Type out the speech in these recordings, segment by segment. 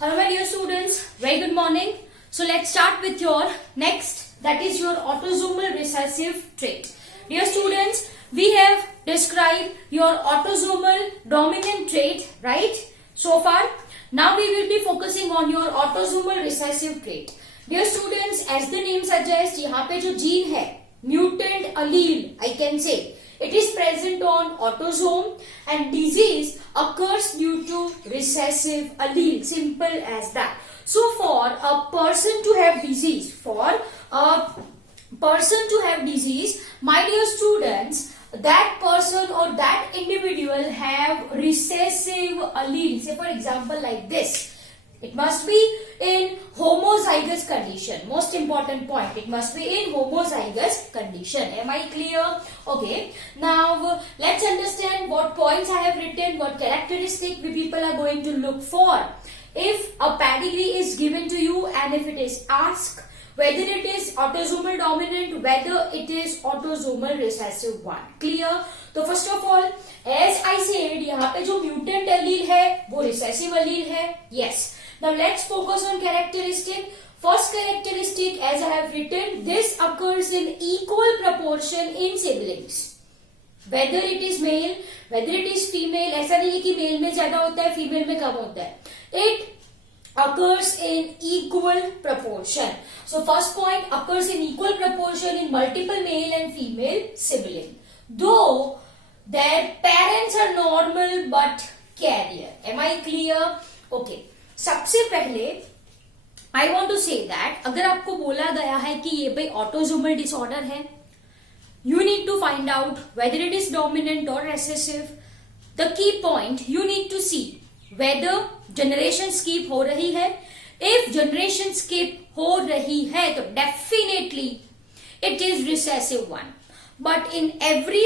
Hello my dear students, very good morning. So let's start with your next, that is your autosomal recessive trait. Dear students, we have described your autosomal dominant trait, right? So far, now we will be focusing on your autosomal recessive trait. Dear students, as the name suggests, यहाँ पे जो gene है, mutant allele, I can say, it is present on autosome and disease occurs due to recessive allele. Simple as that. So for a person to have disease, my dear students, that person or that individual have recessive allele. Say for example like this. It must be in homozygous condition. Most important point. It must be in homozygous condition. Am I clear? Okay. Now let's understand what points I have written, what characteristic we people are going to look for. If a pedigree is given to you and if it is asked whether it is autosomal dominant, whether it is autosomal recessive one. Clear? तो first of all, as I said, यहाँ पे जो mutant allele है, वो recessive allele है. Yes. Now let's focus on characteristic. First characteristic, as I have written, this occurs in equal proportion in siblings. Whether it is male, whether it is female, ऐसा नहीं है कि mail में ज्यादा होता है, फीमेल में कम होता है. It occurs in equal proportion. So first point, occurs in equal proportion in multiple male and female sibling. Though their parents are normal but carrier. Am I clear? Okay. सबसे पहले I want to say that अगर आपको बोला गया है कि ये भाई ऑटोजोमल डिसऑर्डर है, you need to find out whether it is dominant और recessive. The key point you need to see whether generation skip हो रही है. इफ जनरेशन स्किप हो रही है तो definitely it is recessive one. But in every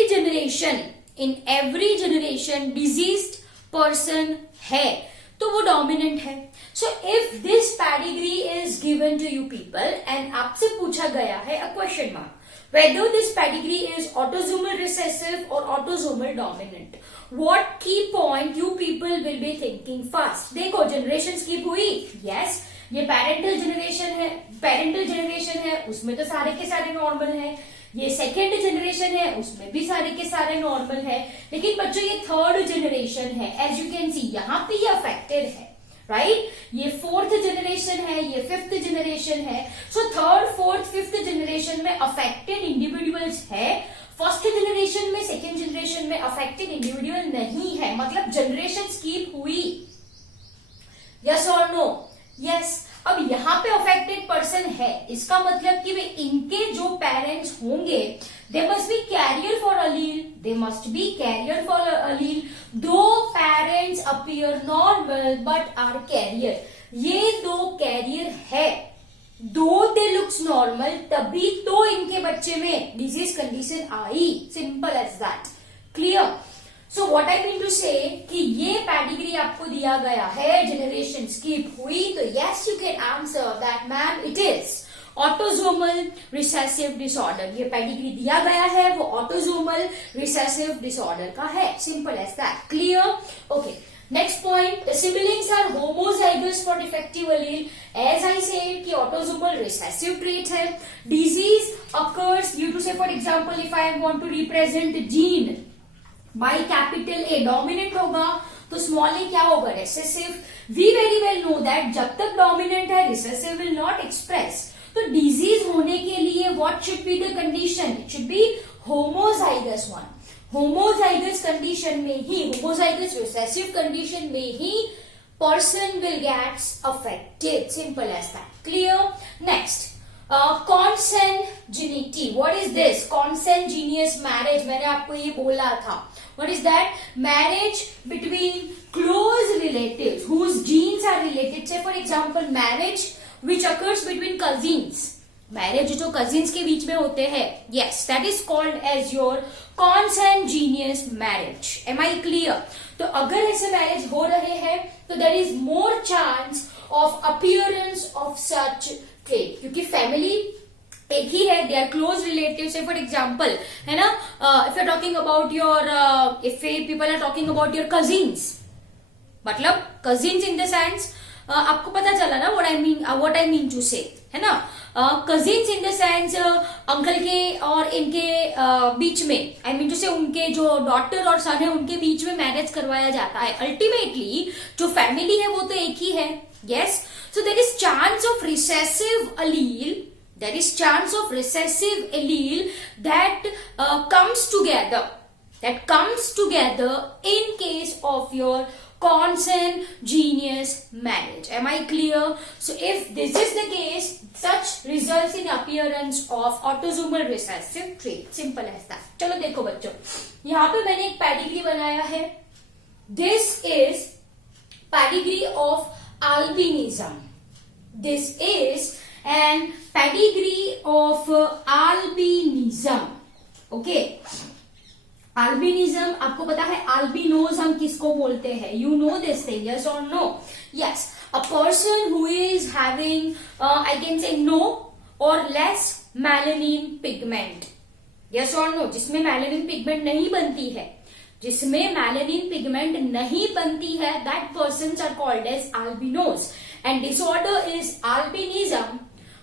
generation diseased person है तो वो डोमिनेंट है. So if this pedigree is given to you people and आपसे पूछा गया है a question mark whether this pedigree is autosomal recessive और autosomal dominant, what key point you people will be thinking first. देखो generation skip हुई, yes, ये parental generation है, उसमें तो सारे के सारे नॉर्मल है. ये सेकेंड जनरेशन है, उसमें भी सारे के सारे नॉर्मल है. लेकिन बच्चों ये थर्ड जनरेशन है, एज यू कैन सी यहाँ पे ये अफेक्टेड है, राइट. ये फोर्थ जनरेशन है, ये फिफ्थ जनरेशन है. So third, fourth, fifth generation में अफेक्टेड इंडिविजुअल्स है. फर्स्ट जनरेशन में, सेकेंड जनरेशन में अफेक्टेड इंडिविजुअल नहीं है. मतलब जनरेशन स्किप हुई. यस और नो? यस. अब यहाँ पे अफेक्टेड पर्सन है, इसका मतलब कि वे इनके जो पेरेंट्स होंगे they must be carrier for allele. दो parents appear normal but are carrier. ये दो कैरियर है, दो दे लुक्स नॉर्मल, तभी तो इनके बच्चे में डिजीज कंडीशन आई. Simple as that. Clear? So what I mean to say कि ये पैडिग्री आपको दिया गया है, जनरेशन स्किप हुई, तो yes you can answer that ma'am it is autosomal recessive disorder. ये पैडिग्री दिया गया है, वो ऑटोसोमल रिसेसिव डिसऑर्डर का है. Simple as that. Clear? Okay. Next point, the siblings are homozygous for defective allele. As I said कि autosomal recessive trait है. Disease occurs due to say for example if I want to represent gene by capital A, dominant होगा तो small A क्या होगा? Recessive. We very well know that जब तक dominant है recessive will not express. तो disease होने के लिए what should be the condition? It should be homozygous one. Homozygous condition में ही, होमोजाइगस रिसेसिव कंडीशन में ही person will gets affected. Simple as that. Clear? Next, consanguinity. What is this? Consanguineous marriage. मैंने आपको ये बोला था. What is that? Marriage between close relatives whose genes are related. Say for example, marriage which occurs between cousins. Marriage जो cousins के बीच में होते हैं. Yes, that is called as your consanguineous marriage. Am I clear? तो अगर ऐसे marriage हो रहे हैं तो there is more chance of appearance of such trait. क्योंकि फैमिली एक ही है, दे आर क्लोज रिलेटिव. से फॉर एग्जाम्पल है ना, if you are talking about your, if people are talking about your cousins, मतलब कजिन्स इन द सेंस आपको पता चला ना व्हाट आई मीन टू से, है ना। Cousins in the sense uncle के और इनके बीच में, आई मीन टू से उनके जो डॉटर और सन है उनके बीच में मैरिज करवाया जाता है। अल्टीमेटली जो फैमिली है वो तो एक ही है। Yes, so there is chance of recessive allele, there is chance of recessive allele that comes together in case of your consanguineous marriage. Am I clear? So if this is the case, such results in appearance of autosomal recessive trait. Simple as that. चलो देखो बच्चों, यहाँ पे मैंने एक pedigree बनाया है. This is pedigree of albinism. This is an pedigree of albinism. Okay. Albinism, आपको पता है albinos हम किसको बोलते हैं? You know this thing, yes or no? Yes, a person who is having I can say no or less melanin pigment. Yes or no? जिसमें melanin pigment नहीं बनती है, जिसमें melanin pigment नहीं बनती है, that persons are called as albinos. And disorder is albinism,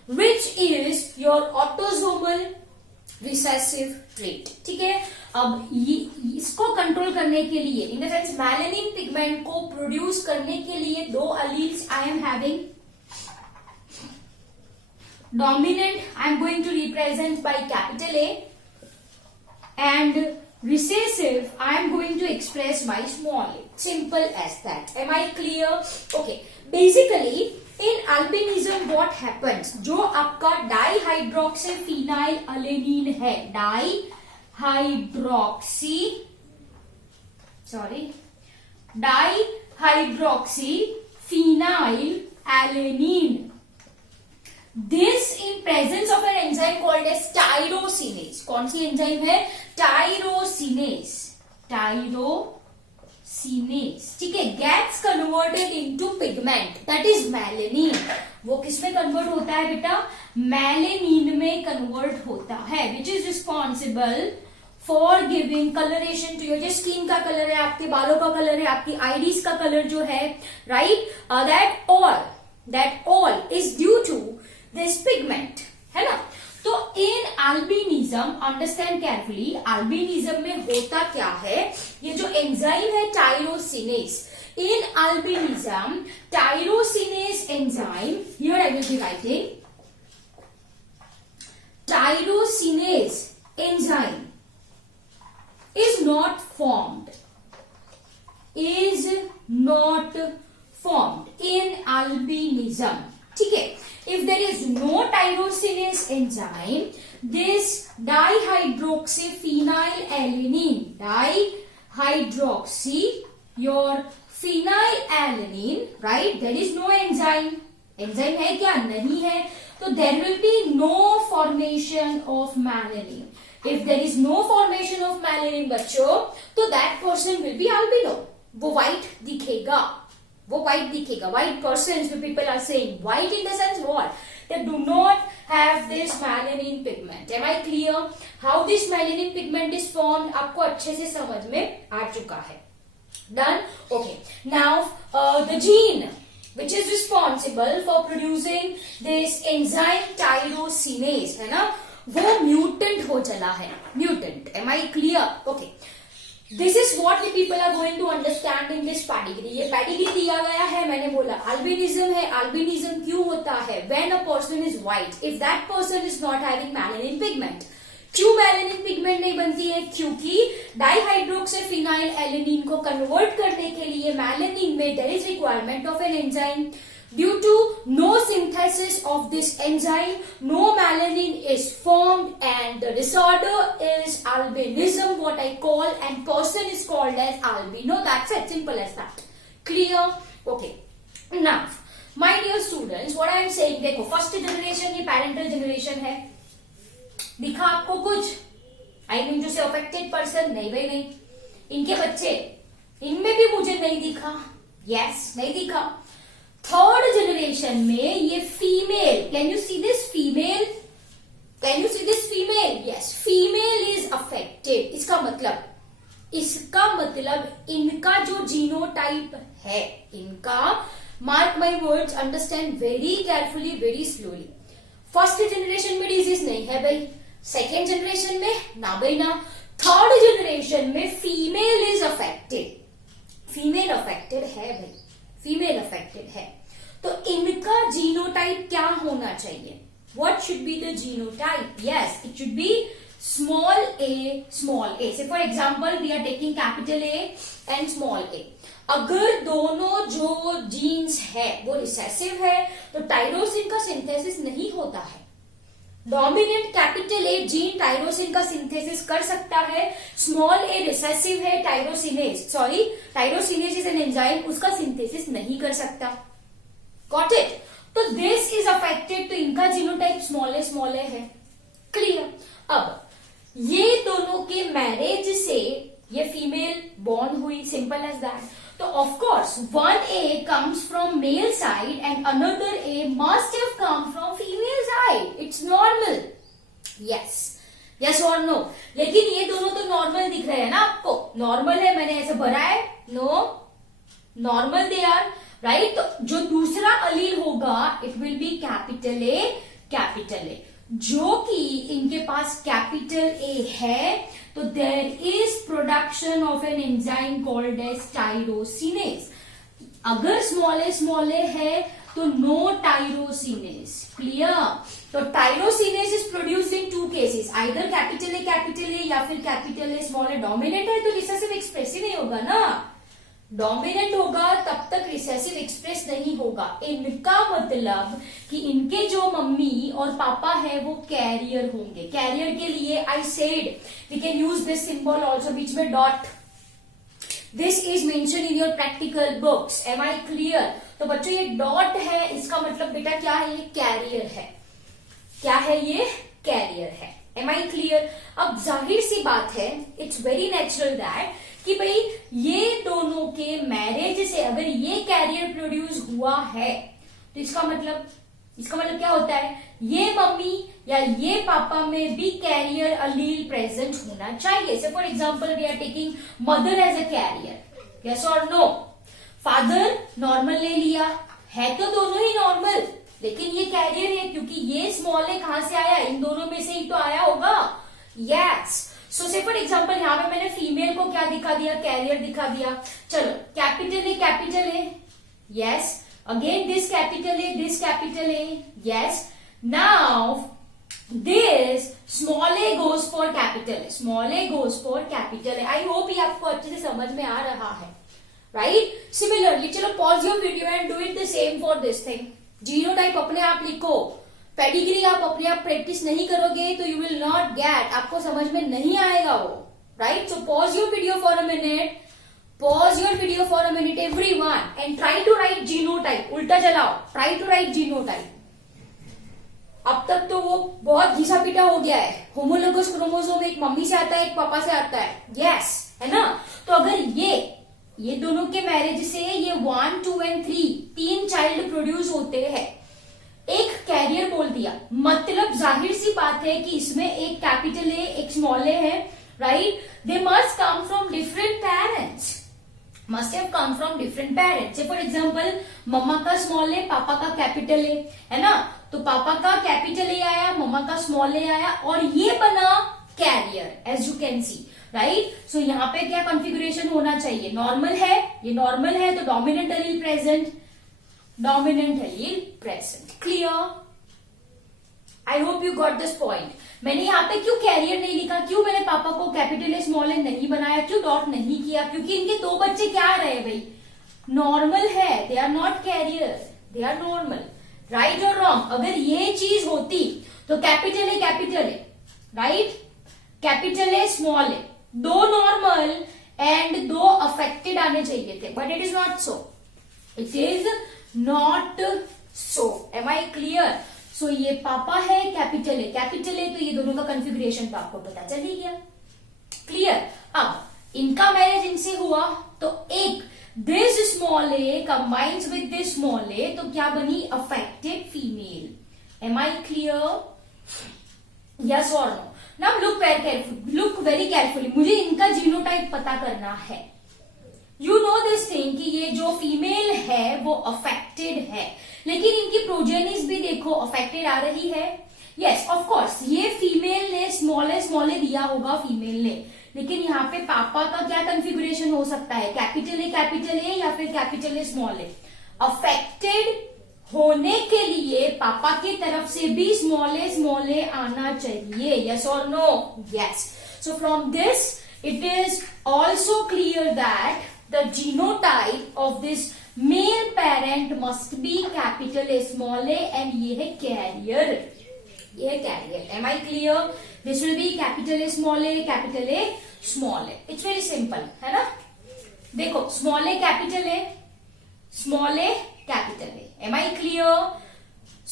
which is your autosomal recessive trait. ठीक है, अब इसको कंट्रोल करने के लिए, in the sense melanin pigment को प्रोड्यूस करने के लिए दो alleles I am having. Dominant I am going to represent by capital A and recessive I am going to express by small a. Simple as that. Am I clear? Okay, basically in albinism what happens, जो आपका dihydroxy phenyl alanine है, dihydroxy phenyl alanine, this in presence of an enzyme called as tyrosinase. कौन सी enzyme है? टाइरोसिनेस. ठीक है, gets converted into pigment that is melanin. वो किसमें convert होता है बेटा? मेलेनिन में कन्वर्ट होता है, which is responsible for giving coloration to your, जो स्किन का कलर है, आपके बालों का कलर है, आपकी आईरिस का कलर जो है, right, that all is due to this pigment, है ना. तो in albinism, understand carefully, albinism में होता क्या है, ये जो एंजाइम है tyrosinase, in albinism tyrosinase enzyme, here I will be writing tyrosinase enzyme is not formed in albinism. ठीक है, if there is no tyrosinase enzyme, this phenylalanine, right, there is no enzyme है क्या? नहीं है, तो there will be no formation of melanin. If there is no formation of melanin बच्चों, तो that person will be albino. वो white दिखेगा. White persons, people are saying white in the sense what? They do not have this melanin pigment. Am I clear? How this melanin pigment is formed? आपको अच्छे से समझ में आ चुका है. Done? Okay. Now the gene which is responsible for producing this enzyme tyrosinase, है ना, वो म्यूटेंट हो चला है. Mutant. Am I clear? Okay. This is what the people are going to understand in this pedigree. ये pedigree दिया गया है, मैंने बोला albinism है. albinism क्यों होता है? When a person is white, if that person is not having melanin pigment. क्यों melanin pigment नहीं बनती है? क्योंकि डाइहाइड्रोक्सीफिनाइल एलेनिन को कन्वर्ट करने के लिए melanin में there is requirement of an enzyme. Due to no synthesis of this enzyme, no melanin is formed and the disorder is albinism, what I call, and person is called as albino. That's it, simple as that. Clear? Okay. Now, my dear students, what I am saying, देखो first generation ये parental generation है. दिखा आपको कुछ? I mean to say affected person? नहीं भाई नहीं. इनके बच्चे, इनमें भी मुझे नहीं दिखा. Yes, नहीं दिखा. थर्ड जनरेशन में ये female, can you see this female? Yes, female is affected. इसका मतलब इनका जो जीनोटाइप है, इनका mark my words, understand very carefully, very slowly. First generation में डिजीज नहीं है भाई, सेकेंड जनरेशन में ना भाई ना, थर्ड जनरेशन में female is affected, female affected है भाई, फीमेल अफेक्टेड है। तो इनका जीनोटाइप क्या होना चाहिए? What should be the genotype? Yes, it should be small a, small a. Say for example, we are taking capital A and small a. अगर दोनों जो जीन्स है वो रिसेसिव है तो टाइरोसिन का सिंथेसिस नहीं होता है। Dominant capital A gene tyrosine का सिंथेसिस कर सकता है, स्मॉल ए रिसेसिव है, टाइरोसिनेज इज एन एंजाइम, उसका सिंथेसिस नहीं कर सकता। Got it? तो दिस इज अफेक्टेड, तो इनका जीनोटाइप स्मॉल ए है। क्लियर? अब ये दोनों के मैरिज से ये फीमेल बॉर्न हुई, सिंपल एज दैट। तो of course one A comes from male side and another A must have come from female side, it's normal. Yes और नो? लेकिन ये दोनों तो नॉर्मल दिख रहे हैं ना आपको, नॉर्मल है, मैंने ऐसे भरा है, no normal they are, right? तो जो दूसरा अलील होगा it will be capital A, जो कि इनके पास कैपिटल ए है, तो there is production of an enzyme called as tyrosinase. अगर स्मॉल ए है तो नो टाइरोसिनेज। क्लियर? तो tyrosinase is produced in two cases, either capital A या फिर capital A small A. Dominant है तो रिसेसिव एक्सप्रेस ही नहीं होगा ना, डोमिनेंट होगा तब तक रिसेसिव एक्सप्रेस नहीं होगा। इनका मतलब कि इनके जो मम्मी और पापा है वो कैरियर होंगे। कैरियर के लिए I said we can use this symbol also, बीच में dot, this is mention in your practical books. Am I clear? तो बच्चों ये डॉट है, इसका मतलब बेटा क्या है? ये कैरियर है। क्या है? ये कैरियर है। Am I clear? अब जाहिर सी बात है, इट्स वेरी नेचुरल दैट कि भाई ये दोनों के मैरिज से अगर ये कैरियर प्रोड्यूस हुआ है तो इसका मतलब क्या होता है? ये मम्मी या ये पापा में भी कैरियर अलील प्रेजेंट होना चाहिए। So for example we are taking mother as a carrier, yes और नो? फादर नॉर्मल ले लिया है तो दोनों ही नॉर्मल, लेकिन ये कैरियर है क्योंकि ये स्मॉल है कहां से आया? इन दोनों में से ही तो आया होगा। यस। सो से फॉर एग्जाम्पल यहां पे मैंने फीमेल को क्या दिखा दिया? कैरियर दिखा दिया। चलो capital A, yes, again this capital A, yes. Now this small A goes for capital A. I hope ये आपको अच्छे से समझ में आ रहा है, राइट? सिमिलरली चलो pause your video and do it the same for this thing. Genotype अपने आप लिखो, पेडिग्री आप अपने आप प्रैक्टिस नहीं करोगे तो यू विल नॉट गेट, आपको समझ में नहीं आएगा वो, right? So pause your video for a minute everyone and try to write genotype. उल्टा चलाओ, ट्राई टू राइट जीनोटाइप। अब तक तो वो बहुत घिसा पिटा हो गया है, होमोलोगस क्रोमोसोम एक मम्मी से आता है एक पापा से आता है, यस, है ना? तो अगर ये दोनों के मैरिज से ये 1, 2 and 3 तीन चाइल्ड प्रोड्यूस होते हैं, एक कैरियर बोल दिया, मतलब जाहिर सी बात है कि इसमें एक कैपिटल ए एक स्मॉल ए है, right? They must come from different parents, must have come from different parents. For example मम्मा का स्मॉल ए, पापा का कैपिटल ए, है ना? तो पापा का कैपिटल ए आया, मम्मा का स्मॉल ए आया और ये बना carrier, as you can see, right? So यहाँ पे क्या कॉन्फ़िगरेशन होना चाहिए? नॉर्मल है, ये नॉर्मल है तो dominant allele present. Clear? I hope you got this point. मैंने यहाँ पे क्यों कैरियर नहीं लिखा, क्यों मैंने पापा को कैपिटल ए स्मॉल ए नहीं बनाया, क्यों डॉट नहीं किया? क्योंकि इनके दो बच्चे क्या रहे भाई? नॉर्मल है, they are not carrier, they are normal, right और रॉन्ग? अगर ये चीज होती तो capital A, right? Capital A small A, दो नॉर्मल एंड दो अफेक्टेड आने चाहिए थे, but it is not so, it is not so. Am I clear? So ये पापा है, कैपिटल ए, तो ये दोनों का कॉन्फ़िगरेशन तो आपको पता चल ही गया। क्लियर? अब इनका मैरिज इनसे हुआ तो एक this small A combines with this small A, तो क्या बनी? Affected female. Am I clear? Yes और no? Now look very carefully, मुझे इनका जीनोटाइप पता करना है। यू नो दिस थिंग कि ये जो फीमेल है वो अफेक्टेड है, लेकिन इनकी प्रोजेनिस भी देखो अफेक्टेड आ रही है। यस ऑफ कोर्स ये फीमेल ने स्मॉले दिया होगा फीमेल ने, लेकिन यहाँ पे पापा का क्या कॉन्फ़िगरेशन हो सकता है, कैपिटल ए या फिर capital A small A. Affected होने के लिए पापा की तरफ से भी स्मॉल ए आना चाहिए, यस और no? Yes. So from this it is also clear that the genotype of this male parent must be capital A small a and ये है carrier, ये है carrier. Am I clear? This will be capital A small a, capital A small a. It's very simple, है ना? देखो small a capital A, small a capital A. Am I clear?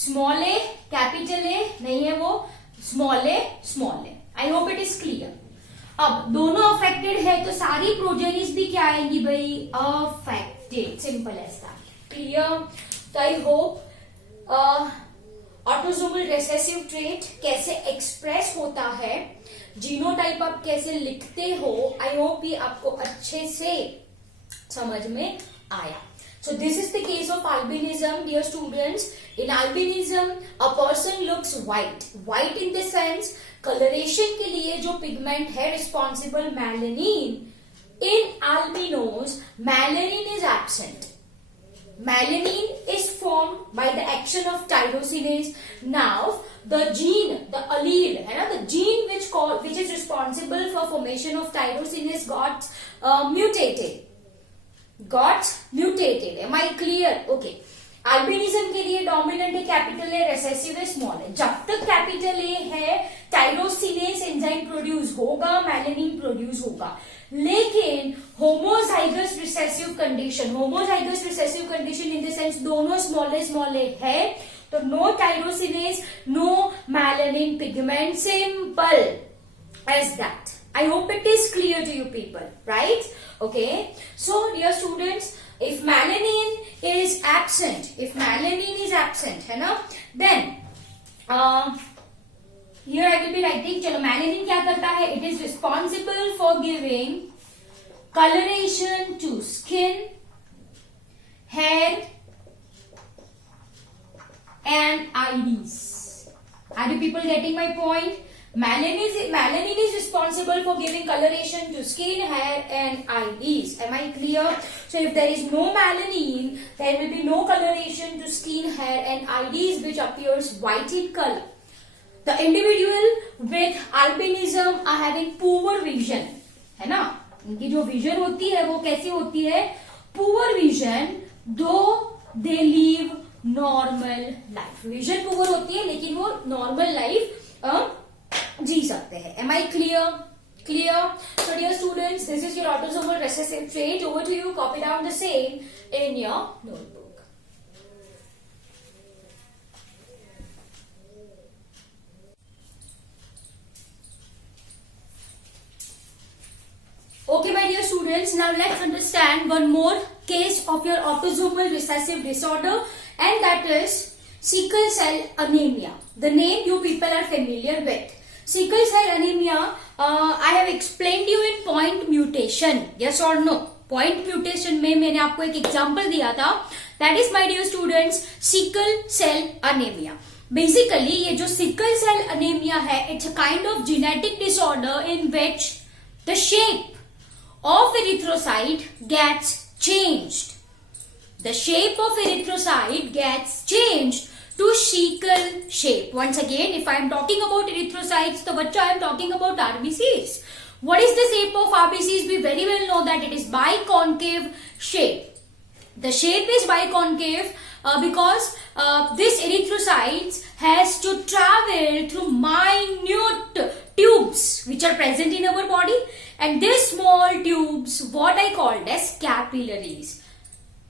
Small a capital A नहीं है वो, small a small a. I hope it is clear. अब दोनों affected है तो सारी प्रोजेनिस भी क्या आएंगी भाई, affected, simple as that. Clear? तो I hope autosomal recessive trait कैसे एक्सप्रेस होता है, जीनोटाइप आप कैसे लिखते हो, आई होप ये आपको अच्छे से समझ में आया। So this is the case of albinism, dear students. In albinism, a person looks white. White in the sense, coloration के लिए जो pigment है responsible melanin. In albinos, melanin is absent. Melanin is formed by the action of tyrosinase. Now, the gene, the allele, है ना, the gene which is responsible for formation of tyrosinase got mutated. Am I clear? Okay. Albinism के लिए dominant है capital A, recessive है small है। जब तक capital A है टाइरोसिनेस एंजाइम प्रोड्यूस होगा, मेलानिन प्रोड्यूस होगा। लेकिन homozygous recessive condition in the sense दोनों स्मॉल ए है तो no tyrosinase, no melanin pigment, simple as that. I hope it is clear to you people, right? Okay. So, dear students, if melanin is absent, है ना, then here I will be writing. चलो, melanin क्या करता है? It is responsible for giving coloration to skin, hair, and eyes. Are you people getting my point? Melanin is responsible for giving coloration to skin, hair, and eyes. Am I clear? So if there is no melanin, there will be no coloration to skin, hair, and eyes, which appears white in color. The individual with albinism are having poor vision, है ना? इनकी जो vision होती है वो कैसी होती है? Poor vision, though they live normal life. Vision poor होती है लेकिन वो normal life जी सकते हैं। Am I clear? Clear? So dear students, this is your autosomal recessive trait. Over to you. Copy down the same in your notebook. Okay, my dear students, now let's understand one more case of your autosomal recessive disorder, and that is sickle cell anemia. The name you people are familiar with. Sickle cell anemia, I have explained you in point mutation. Yes or no? Point mutation में मैंने आपको एक example दिया था. That is, my dear students, sickle cell anemia. Basically, ये जो sickle cell anemia है, it's a kind of genetic disorder in which the shape of erythrocyte gets changed. The shape of erythrocyte gets changed to sickle shape. Once again, if I am talking about erythrocytes, तो बच्चा I am talking about RBCs. What is the shape of RBCs? We very well know that it is biconcave shape. The shape is biconcave because this erythrocytes has to travel through minute tubes which are present in our body, and these small tubes, what I called as capillaries.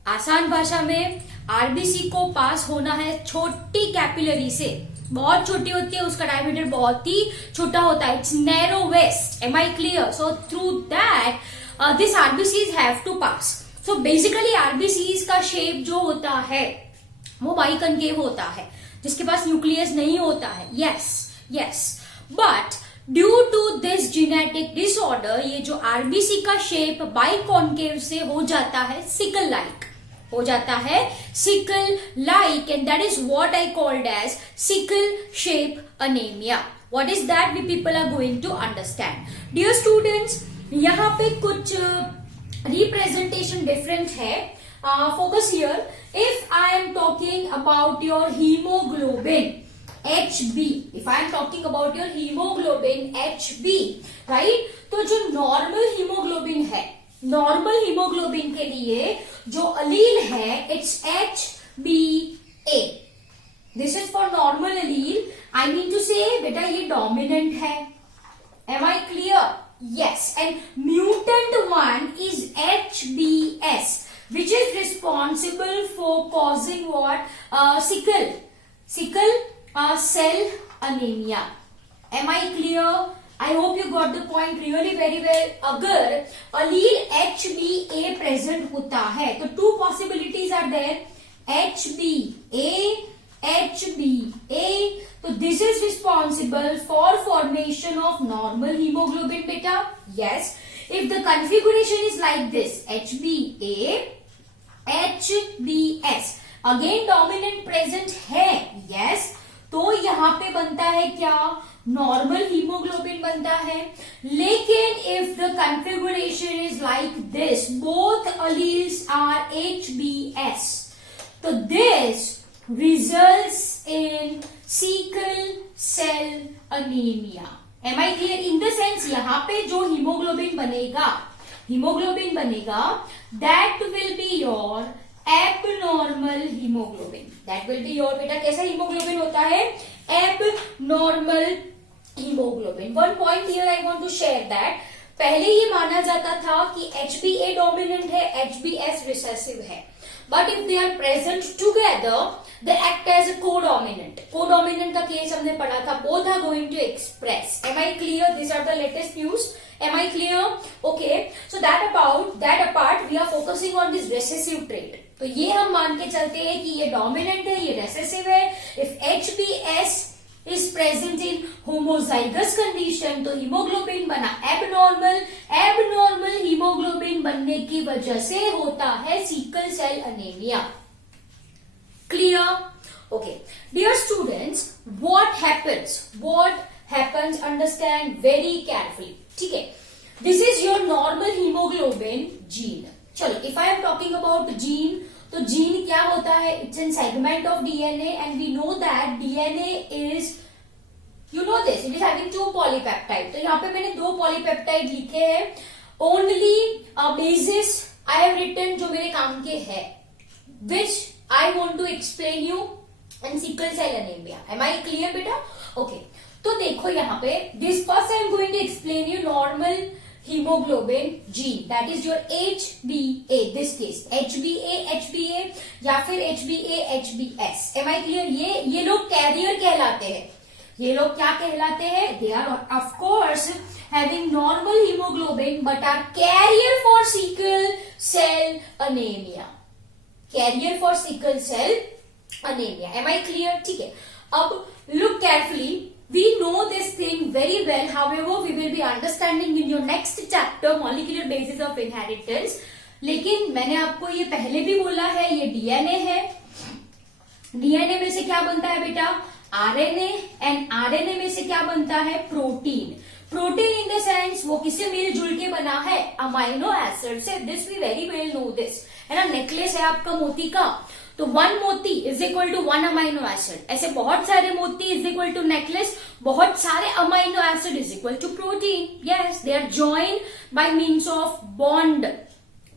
आसान भाषा में RBC को पास होना है छोटी capillary से, बहुत छोटी होती है, उसका डायमीटर बहुत ही छोटा होता है, it's narrow waist. Am I clear? So through that this RBCs have to pass. So basically RBCs का शेप जो होता है वो बाइकनकेव होता है, जिसके पास न्यूक्लियस नहीं होता है. Yes, but due to this genetic disorder ये जो आरबीसी का शेप बाइकॉन्केव से हो जाता है सिकल लाइक, हो जाता है sickle like, and that is what I called as sickle shape anemia. What is that we people are going to understand. Dear students, यहाँ पे कुछ रिप्रेजेंटेशन डिफरेंट है. Focus here. If I am talking about your hemoglobin HB, if I am talking about your hemoglobin HB, right? तो जो normal haemoglobin है, normal haemoglobin के लिए जो अलील है, it's HbA. This is for normal allele. I mean to say, बेटा ये dominant है. Am I clear? Yes. And mutant one is HbS, which is responsible for causing what? Sickle cell anemia. Am I clear? I hope you got the point really very well. अगर allele HbA present होता है तो two possibilities are there. HbA. So this is responsible for formation of normal hemoglobin, beta. Yes. If the configuration is like this, HbA, HbS, again dominant present है, yes, तो यहाँ पे बनता है क्या? नॉर्मल हीमोग्लोबिन बनता है. लेकिन if the configuration is like this, both alleles are HbS, तो this results in sickle cell anemia. Am I clear? In the sense, यहाँ पे जो हीमोग्लोबिन बनेगा, that will be your abnormal hemoglobin. That will be your, बेटा कैसा haemoglobin होता है? Abnormal hemoglobin. One point here I want to share that पहले ये माना जाता था कि HbA dominant है, HbS recessive है. But if they are present together, they act as a co-dominant. Co-dominant का केस हमने पढ़ा था. Both are going to express. Am I clear? These are the latest news. Am I clear? Okay. So that apart, we are focusing on this recessive trait. तो ये हम मान के चलते हैं कि ये dominant है, ये recessive है. If HbS is present in homozygous condition, तो हीमोग्लोबिन बना abnormal हीमोग्लोबिन बनने की वजह से होता है sickle cell anemia. Clear? Okay. Dear students, what happens? Understand very carefully. ठीक है. This is your normal hemoglobin gene. चलो, if I am talking about gene, तो gene क्या होता है? It's a segment of DNA, and we know that DNA is, you know this, it is having 2 polypeptide. तो यहाँ पे मैंने 2 polypeptide लिखे हैं. Only basis I have written जो मेरे काम के है, which I want to explain you in sickle cell anemia. Am I clear, बेटा? Okay. तो देखो यहाँ पे, this first I am going to explain you normal hemoglobin gene, that is your HbA. This case HbA या फिर HbA/HbS. Am I clear? ये लोग career कहलाते हैं. ये लोग क्या कहलाते हैं? They are of course having normal hemoglobin but are carrier for sickle cell anemia. Carrier for sickle cell anemia. Am I clear? ठीक है. अब look carefully. We know this thing very well. However, we will be understanding in your next chapter molecular basis of inheritance. लेकिन मैंने आपको ये पहले भी बोला है, ये डीएनए है. डीएनए में से क्या बनता है बेटा? आरएनए. एंड आरएनए में से क्या बनता है? Protein. Protein in the sense वो किससे मिलजुल के बना है? अमाइनो एसिड से. This we very well know this. है ना? नेकलेस है आपका मोती का, तो 1 मोती is equal to 1 amino acid. ऐसे बहुत सारे मोती इज इक्वल टू नेकलेस, बहुत सारे amino acid is equal to protein. Yes, they are joined by means of bond,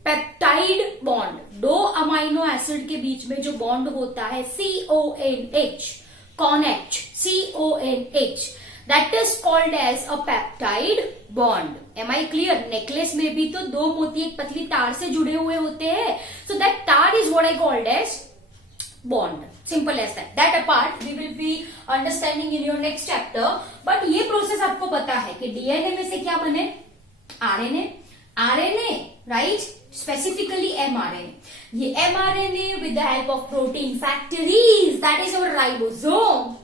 peptide bond. 2 amino acid के बीच में जो बॉन्ड होता है CONH, CONH, that is called as a peptide bond. Am I clear? Necklace में भी तो 2 मोती एक पतली तार से जुड़े हुए होते हैं. So that tar is what I called as bond. Simple as that. That apart we will be understanding in your next chapter. But ये प्रोसेस आपको पता है कि डीएनए में से क्या बने? RNA, right? Specifically mRNA. ये mRNA with the help of protein factories, that is our ribosome.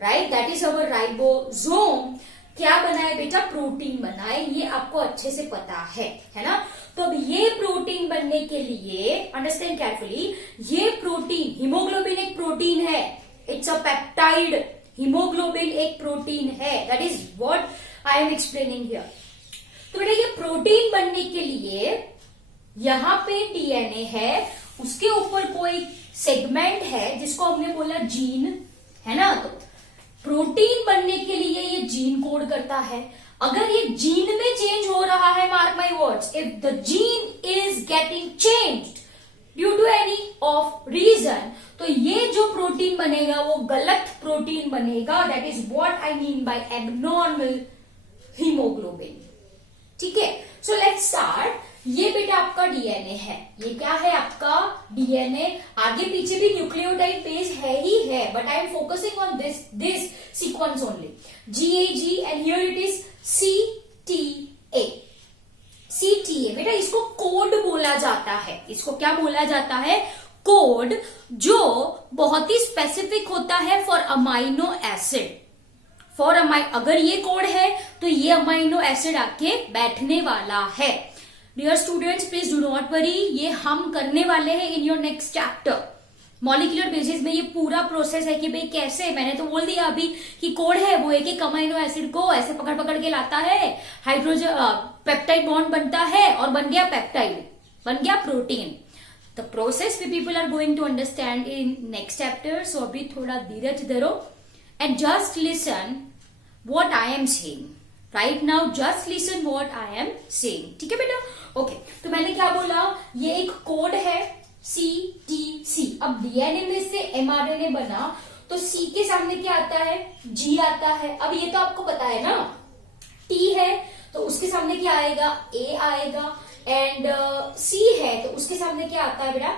Right? That is our ribosome. क्या बना है बेटा, प्रोटीन बना है, ये आपको अच्छे से पता है ना। तो अब ये प्रोटीन बनने के लिए अंडरस्टैंड केयरफुली, ये प्रोटीन, हीमोग्लोबिन एक प्रोटीन है, इट्स अ पेप्टाइड, हीमोग्लोबिन एक प्रोटीन है, that is what I am explaining here. तो बेटा ये प्रोटीन बनने के लिए यहां पे डीएनए है, उसके ऊपर कोई सेगमेंट है जिसको हमने बोला जीन, है ना। तो प्रोटीन बनने के लिए ये जीन कोड करता है। अगर ये जीन में चेंज हो रहा है, mark my words, if the gene is getting changed due to any of reason, तो ये जो प्रोटीन बनेगा वो गलत प्रोटीन बनेगा, that is what I mean by abnormal hemoglobin. ठीक है, सो लेट्स स्टार्ट। ये बेटा आपका डीएनए है, ये क्या है आपका डीएनए, आगे पीछे भी न्यूक्लियोटाइड बेस है ही है, but I am focusing on this sequence only, GAG and here it is CTA। CTA बेटा इसको कोड बोला जाता है, इसको क्या बोला जाता है, कोड, जो बहुत ही स्पेसिफिक होता है फॉर अमाइनो एसिड। फॉर अगर ये कोड है तो ये अमाइनो एसिड आके बैठने वाला है। Dear students please do not worry, ये हम करने वाले हैं in your next chapter. Molecular basis में ये पूरा प्रोसेस है कि भाई कैसे, मैंने तो बोल दिया अभी कि कोड है वो एक एक अमाइनो एसिड को ऐसे पकड़ पकड़ के लाता है, हाइड्रोजन पेप्टाइड बॉन्ड बनता है और बन गया पेप्टाइड, बन गया protein. The process we people are going to understand in next chapter. So अभी थोड़ा धीरज धरो and just listen what I am saying right now, just listen what I am saying, ठीक है बेटा। ओके, तो मैंने क्या बोला, ये एक कोड है CTC। अब डीएनए में से mRNA बना तो C के सामने क्या आता है, G आता है। अब ये तो आपको पता है ना, T है तो उसके सामने क्या आएगा, A आएगा, एंड C है तो उसके सामने क्या आता है बेटा,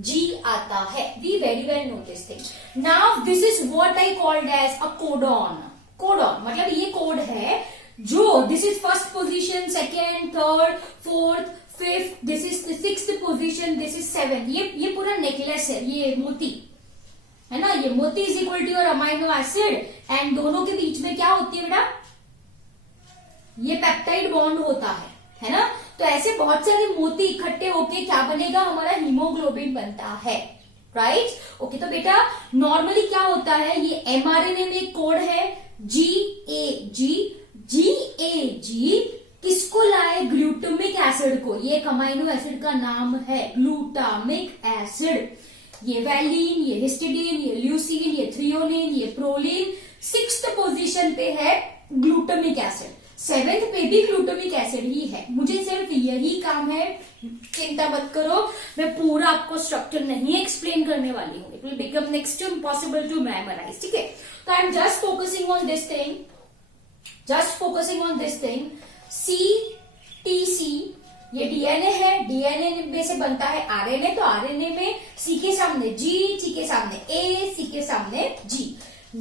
G आता है। We very well know this thing. Now this is what I called as a codon. Codon मतलब ये कोड है जो, this is first position, second, third, fourth, fifth, this is sixth position, this is seventh. ये पूरा necklace है, ये मोती है ना, ये मोती is equal to your amino acid, and दोनों के बीच में क्या होती है बेटा, ये पेप्टाइड बॉन्ड होता है ना। तो ऐसे बहुत सारे मोती इकट्ठे होके क्या बनेगा, हमारा हीमोग्लोबिन बनता है, राइट। ओके, तो बेटा नॉर्मली क्या होता है, ये एमआरएनए में कोड है GAG। GAG किसको लाए, ग्लूटामिक एसिड को, ये एक अमाइनो एसिड का नाम है ग्लूटामिक एसिड। ये वैलिन, ये हिस्टिडीन, ये ल्यूसीन, ये थ्रियोनिन, ये प्रोलिन, सिक्स्थ पोजीशन पे है ग्लूटामिक एसिड, सेवेंथ पे भी ग्लूटामिक एसिड ही है। मुझे सिर्फ यही काम है, चिंता मत करो, मैं पूरा आपको स्ट्रक्चर नहीं एक्सप्लेन करने वाली हूँ, it will become next to impossible to memorize, ठीक है। तो I am just focusing on this thing, just focusing on this thing. CTC ये डीएनए है, डीएनए में से बनता है आरएनए, तो आरएनए में C के सामने G, T के सामने A, C के सामने G।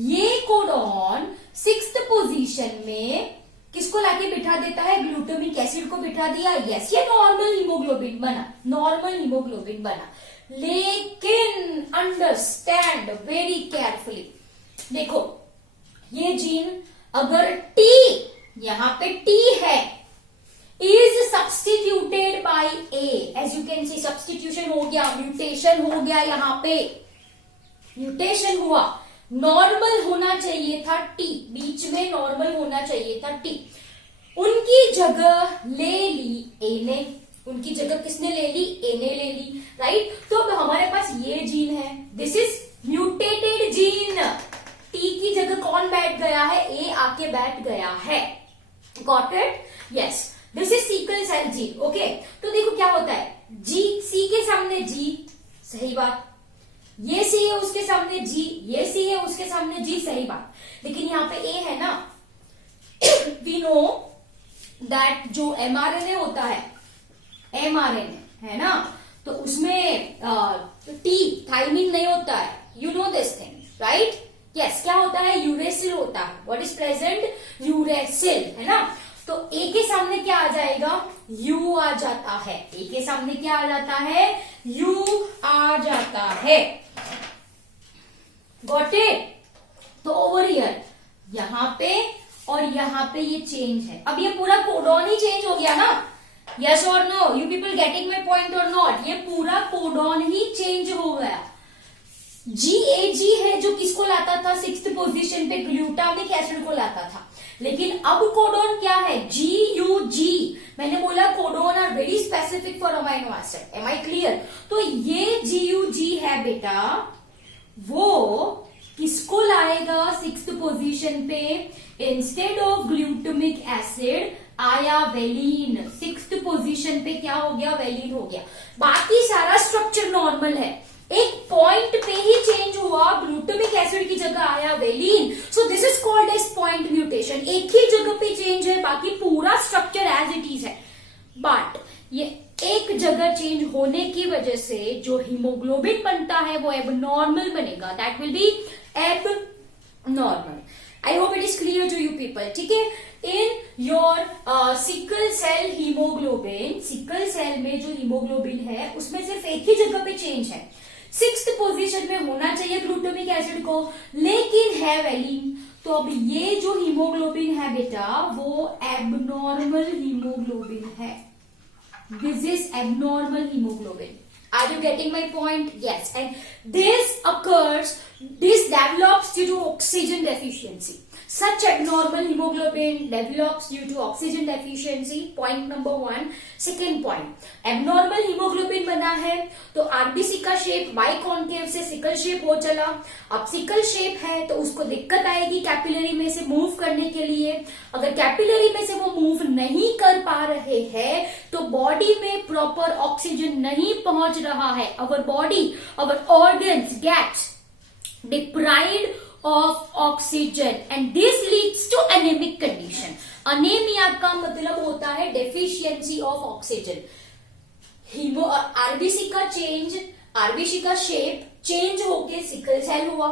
ये कोडॉन सिक्स्थ पोजीशन में किसको लाके बिठा देता है, ग्लूटामिक एसिड को बिठा दिया, यस, ये नॉर्मल हीमोग्लोबिन बना, नॉर्मल हीमोग्लोबिन बना। लेकिन अंडरस्टैंड वेरी केयरफुली, देखो ये जीन अगर T, यहां पे T है, is substituted by A, as you can see substitution हो गया, म्यूटेशन हो गया, यहां पे म्यूटेशन हुआ, नॉर्मल होना चाहिए था T, बीच में नॉर्मल होना चाहिए था T, उनकी जगह ले ली A ने, उनकी जगह किसने ले ली, A ने ले ली, राइट। तो अब हमारे पास ये जीन है, this is mutated gene, T की जगह कौन बैठ गया है, A आके बैठ गया है, got it, yes, this is sickle cell gene, okay. तो देखो क्या होता है, G, C के सामने G, सही बात, ये C है उसके सामने G, ये C है उसके सामने G, सही बात, लेकिन यहाँ पे A है ना। वी नो दैट जो mRNA होता है, mRNA है ना, तो उसमें T थाइमिन नहीं होता है, you know this thing, right, yes. क्या होता है, यूरेसिल होता है, व्हाट इज प्रेजेंट, यूरेसिल, है ना। तो A के सामने क्या आ जाएगा, U आ जाता है, A के सामने क्या आ जाता है, U आ जाता है, गॉट इट। तो ओवर हियर, यहां पे और यहाँ पे ये चेंज है। अब ये पूरा कोडॉन ही चेंज हो गया ना, यस और no, you people getting my point और नॉट? ये पूरा कोडॉन ही चेंज हो गया। GAG है जो किसको लाता था 6th पोजीशन पे, ग्लूटामिक एसिड को लाता था, लेकिन अब कोडॉन क्या है, GUG। मैंने बोला codon are very specific for amino acid, am I clear? तो ये GUG है बेटा, वो किसको लाएगा 6th पोजीशन पे, इंस्टेड ऑफ ग्लूटामिक एसिड आया वेलिन। 6th पोजीशन पे क्या हो गया, वेलिन हो गया। बाकी सारा स्ट्रक्चर नॉर्मल है, एक पॉइंट पे ही चेंज हुआ, ग्लूटामिक एसिड की जगह आया valine, so this is called as point mutation. एक ही जगह पे चेंज है, बाकी पूरा स्ट्रक्चर एज इट इज है, बट ये एक जगह चेंज होने की वजह से जो हीमोग्लोबिन बनता है वो एबनॉर्मल बनेगा, that will be abnormal. I hope it is clear to you people, ठीक है? In your sickle cell hemoglobin, sickle cell में जो हीमोग्लोबिन है उसमें सिर्फ एक ही जगह पे चेंज है, 6th पोजीशन में होना चाहिए ग्लूटामिक एसिड को, लेकिन है वेलिन। तो अब ये जो हीमोग्लोबिन है बेटा वो एबनॉर्मल हीमोग्लोबिन है, this is abnormal haemoglobin. Are you getting my point? Yes. And this occurs, this develops due to oxygen deficiency. Such abnormal hemoglobin develops due to oxygen deficiency. Point number 1. Second point, abnormal hemoglobin बना है तो RBC का shape बाइकॉन्केव से sickle shape हो चला। अब sickle shape है तो उसको दिक्कत आएगी कैपिलरी में से मूव करने के लिए। अगर कैपिलरी में से वो मूव नहीं कर पा रहे हैं तो बॉडी में प्रॉपर ऑक्सीजन नहीं पहुंच रहा है, our body, our organs gets deprived of oxygen and this leads to anemic condition. Anemia का मतलब होता है डेफिशिएंसी ऑफ ऑक्सीजन। आरबीसी का चेंज, आरबीसी का शेप चेंज होके सिकल सेल हुआ।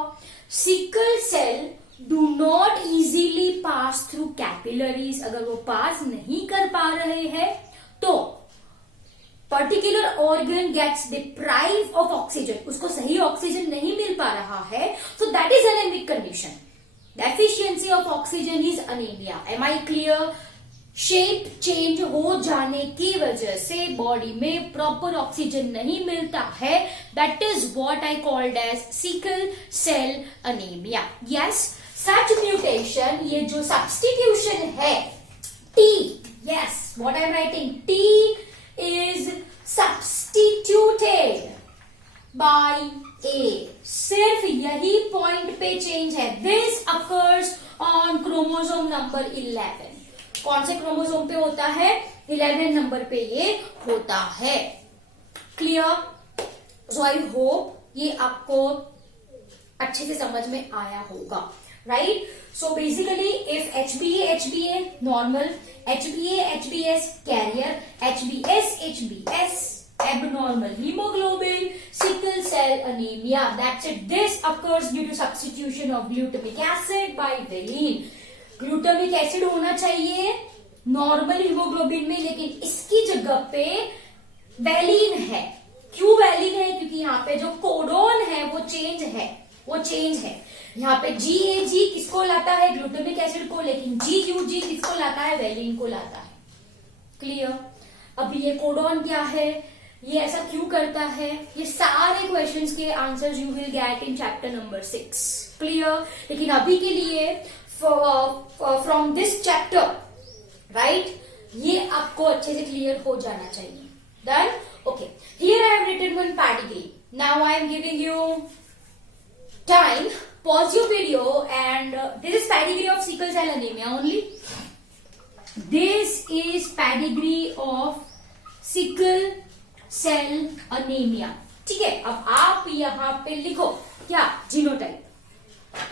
Sickle cell do not easily pass through capillaries, अगर वो पास नहीं कर पा रहे हैं तो particular organ gets deprive of oxygen, उसको सही ऑक्सीजन नहीं मिल पा रहा है, so that is anemic condition. Deficiency of oxygen is anemia. Am I clear? Shape change हो जाने की वजह से बॉडी में प्रॉपर ऑक्सीजन नहीं मिलता है, that is what I called as sickle cell anemia. Yes, such mutation, ये जो सब्स्टिट्यूशन है T, yes, what I am writing, T is substituted by A. सिर्फ यही पॉइंट पे चेंज है। This occurs on chromosome number 11. कौन से chromosome पे होता है? 11 नंबर पे ये होता है। क्लियर? सो आई होप ये आपको अच्छे से समझ में आया होगा, right? So basically, if HbA normal, HbS carrier, HbS abnormal hemoglobin, sickle cell anemia. That's it. This occurs due to substitution of glutamic acid by valine. Glutamic acid होना चाहिए नॉर्मल हीमोग्लोबिन में, लेकिन इसकी जगह पे वेलिन है। क्यों valine है? क्योंकि यहाँ पे जो कोडोन है वो चेंज है, वो चेंज है। यहाँ पे GAG किसको लाता है? ग्लूटामिक एसिड को, लेकिन GUG किसको लाता है? वेलिन को लाता है। क्लियर? अब ये कोडॉन क्या है, ये ऐसा क्यों करता है, ये सारे क्वेश्चंस के answers you will get in chapter number 6। Clear? लेकिन अभी के लिए फ्रॉम दिस चैप्टर, राइट, ये आपको अच्छे से क्लियर हो जाना चाहिए। Done? Okay, here I have written one pedigree. Now I am giving you time, pause your video, and this is pedigree of sickle cell anemia only. This is pedigree of sickle cell anemia. ठीक है? अब आप यहाँ पे लिखो क्या? Genotype.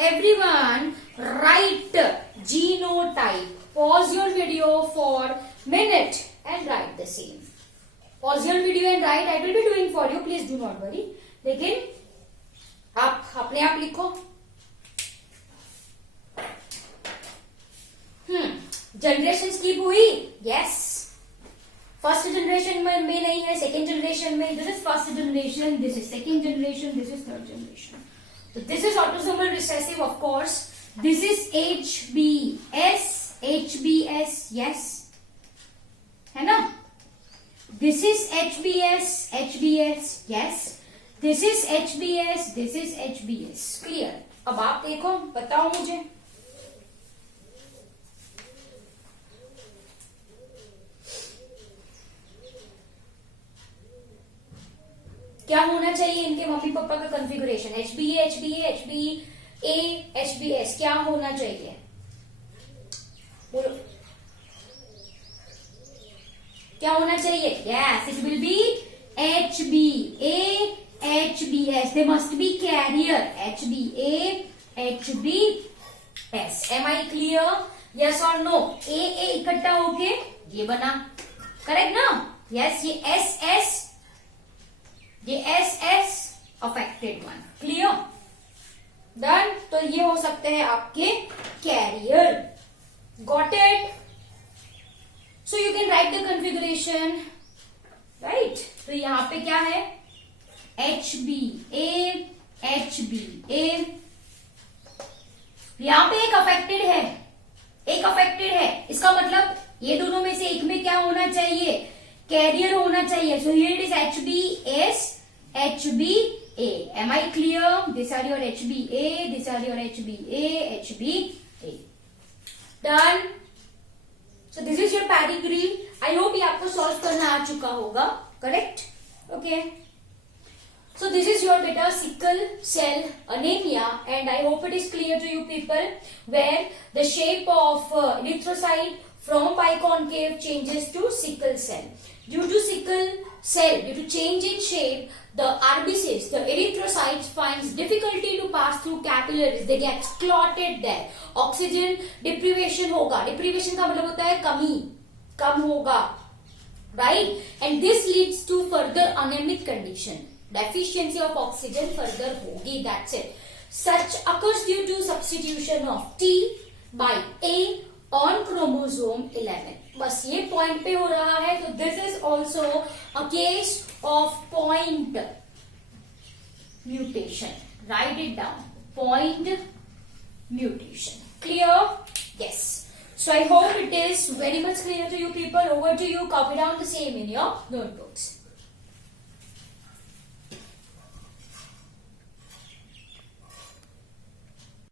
Everyone write genotype. Pause your video for minute and write the same. Pause your video and write. I will be doing for you. Please do not worry. लेकिन आप अपने आप लिखो। जनरेशन स्किप हुई? यस, फर्स्ट जनरेशन में नहीं है, second generation में। This is first generation, this is second generation, this is third generation. तो this is autosomal recessive, of course. This is HbS HBS, yes, है ना? This is HBS, HBS, yes. This is HBS, this is HBS. Clear? अब आप देखो, बताओ मुझे. क्या होना चाहिए इनके मम्मी पापा का configuration? HBA, HBA, HBA, HBS. क्या होना चाहिए? बोलो. क्या होना चाहिए? Yes, it will be HBA, HBS. They must be carrier. HBA, HBS. Am I clear? Yes or no? A इकट्ठा होके ये बना. करेक्ट ना? Yes, ये SS, ये SS affected one. Clear? Done. तो ये हो सकते हैं आपके carrier. Got it? So you can write the configuration, right? तो यहां पे क्या है? HBA, HBA. यहां पे एक अफेक्टेड है, एक अफेक्टेड है. इसका मतलब ये दोनों में से एक में क्या होना चाहिए? कैरियर होना चाहिए. So here it is HBS, HBA. Am I clear? These are your HBA, these are your HBA, HBA. Done. So this is your pedigree. I hope ये आपको सॉल्व करना आ चुका होगा. Correct? Okay. So this is your beta sickle cell anemia, and I hope it is clear to you people, where the shape of erythrocyte from biconcave changes to sickle cell. Due to sickle cell, due to change in shape, the RBCs, the erythrocytes finds difficulty to pass through capillaries. They get clotted there. Oxygen deprivation होगा. Deprivation का मतलब होता है कमी, कम होगा, right? And this leads to further anemic condition. Deficiency of oxygen further होगी. That's it. Such occurs due to substitution of T by A on chromosome 11. बस ये पॉइंट पे हो रहा है. तो this is also a case of point mutation. Right it down. Point mutation. Clear? Yes. So I hope it is very much clear to you people. Over to you. Copy down the same in your notebooks.